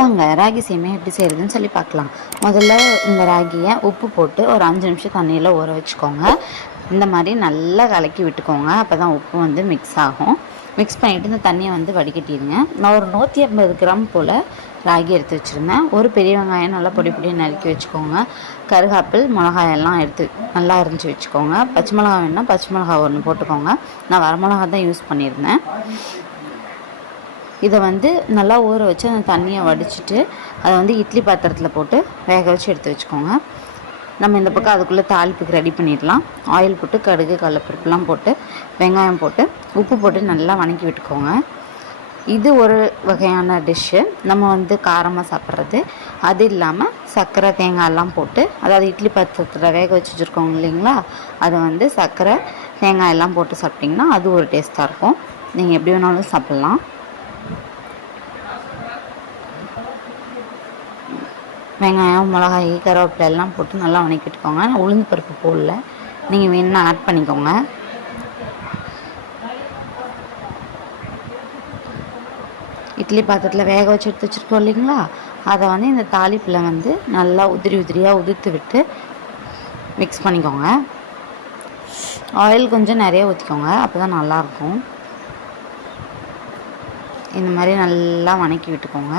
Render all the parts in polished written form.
வாங்க ராகி சேமியா எப்படி செய்கிறதுன்னு சொல்லி பார்க்கலாம். முதல்ல இந்த ராகியை உப்பு போட்டு ஒரு 5 நிமிஷம் தண்ணியில் ஊற வச்சுக்கோங்க. இந்த மாதிரி நல்லா கலக்கி விட்டுக்கோங்க. அப்போ தான் உப்பு வந்து மிக்ஸ் ஆகும். மிக்ஸ் பண்ணிவிட்டு இந்த தண்ணியை வந்து வடிகட்டிடுங்க. நான் ஒரு 150 கிராம் போல் ராகி எடுத்து வச்சுருந்தேன். ஒரு பெரிய வெங்காயம் நல்லா பொடி பொடியாக நறுக்கி வச்சுக்கோங்க. கருகாப்பில் மிளகாயெல்லாம் எடுத்து நல்லா அரிஞ்சு வச்சுக்கோங்க. பச்சை மிளகா வேணுன்னா பச்சை மிளகா ஒன்று போட்டுக்கோங்க. நான் வரமிளகா தான் யூஸ் பண்ணியிருந்தேன். இதை வந்து நல்லா ஊற வச்சு அந்த தண்ணியை வடிச்சிட்டு அதை வந்து இட்லி பாத்திரத்தில் போட்டு வேக வச்சு எடுத்து வச்சுக்கோங்க. நம்ம இந்த பக்கம் அதுக்குள்ளே தாளிப்புக்கு ரெடி பண்ணிடலாம். ஆயில் போட்டு கடுகு கடலைப்பருப்புலாம் போட்டு வெங்காயம் போட்டு உப்பு போட்டு நல்லா வணக்கி விட்டுக்கோங்க. இது ஒரு வகையான டிஷ்ஷு. நம்ம வந்து காரமாக சாப்பிட்றது. அது இல்லாமல் சர்க்கரை தேங்காயெல்லாம் போட்டு, அதாவது இட்லி பாத்திரத்தில் வேக வச்சு வச்சுருக்கோங்க இல்லைங்களா, அதை வந்து சர்க்கரை தேங்காயெல்லாம் போட்டு சாப்பிட்டிங்கன்னா அது ஒரு டேஸ்ட்டாக இருக்கும். நீங்கள் எப்படி வேணாலும் சாப்பிட்லாம். வெங்காயம் மிளகாய் கருவேப்பிலை எல்லாம் போட்டு நல்லா வணக்கிட்டுக்கோங்க. உளுந்து பருப்பு போடல, நீங்கள் வேணுன்னா ஆட் பண்ணிக்கோங்க. இட்லி பாத்திரத்தில் வேக வச்சு எடுத்து வச்சுருக்கோம் இல்லைங்களா, அதை வந்து இந்த தாளிப்பில் வந்து நல்லா உதிரியாக உதிர்த்து விட்டு மிக்ஸ் பண்ணிக்கோங்க. ஆயில் கொஞ்சம் நிறைய ஊற்றிக்கோங்க, அப்போ தான் நல்லாயிருக்கும். இந்த மாதிரி நல்லா வணக்கி விட்டுக்கோங்க.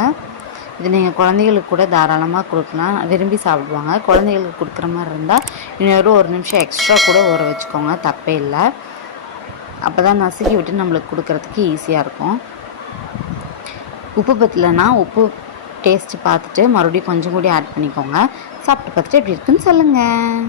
இது நீங்கள் குழந்தைகளுக்கு கூட தாராளமாக கொடுக்கலாம், விரும்பி சாப்பிடுவாங்க. குழந்தைகளுக்கு கொடுக்குற மாதிரி இருந்தால் இன்னொரு 1 நிமிஷம் எக்ஸ்ட்ரா கூட ஊற வச்சுக்கோங்க, தப்பே இல்லை. அப்போ தான் நசுக்கி விட்டு நம்மளுக்கு கொடுக்குறதுக்கு ஈஸியாக இருக்கும். உப்பு பத்தலைன்னா உப்பு டேஸ்ட்டு பார்த்துட்டு மறுபடியும் கொஞ்சம் கூட ஆட் பண்ணிக்கோங்க. சாப்பிட்டு பார்த்துட்டு எப்படி இருக்குன்னு சொல்லுங்கள்.